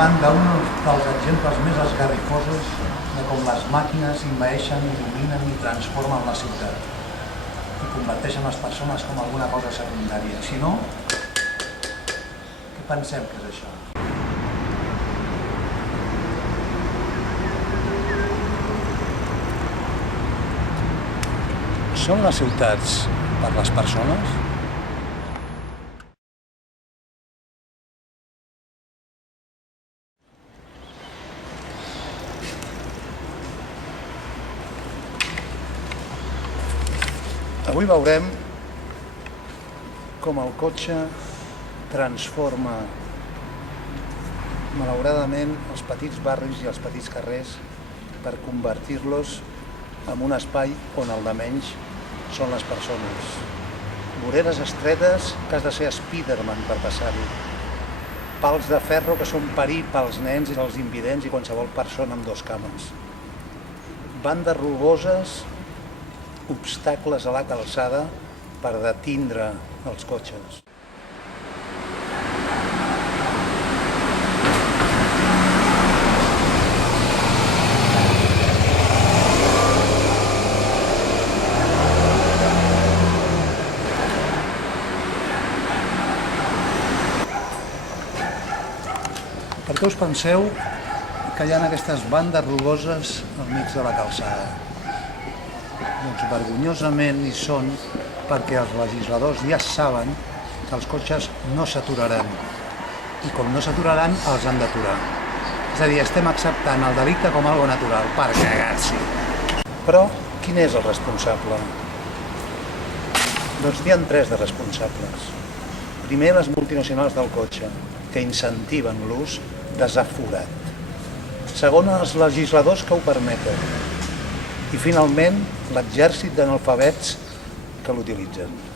davant d'un dels exemples més esgarrifosos de com les màquines envaeixen, dominen i transformen la ciutat i converteixen les persones com alguna cosa secundària. Si no, què pensem que és això? Són les ciutats per les persones? Avui veurem com el cotxe transforma, malauradament, els petits barris i els petits carrers per convertir-los en un espai on el de menys són les persones. Voreres estretes que has de ser Spiderman per passar-hi. Pals de ferro que són perill pels nens i els invidents i qualsevol persona amb dos cames. Bandes rugoses, obstacles a la calçada per detindre els cotxes. Per què us penseu que hi ha aquestes bandes rugoses al mig de la calçada? Doncs vergonyosament hi són perquè els legisladors ja saben que els cotxes no s'aturaran i com no s'aturaran els han d'aturar. És a dir, estem acceptant el delicte com algo natural, per cagar-s'hi. Però quin és el responsable? Doncs n'hi ha tres de responsables. Primer, les multinacionals del cotxe, que incentiven l'ús desaforat. Segon, els legisladors que ho permeten. I finalment, l'exèrcit d'analfabets que l'utilitzen.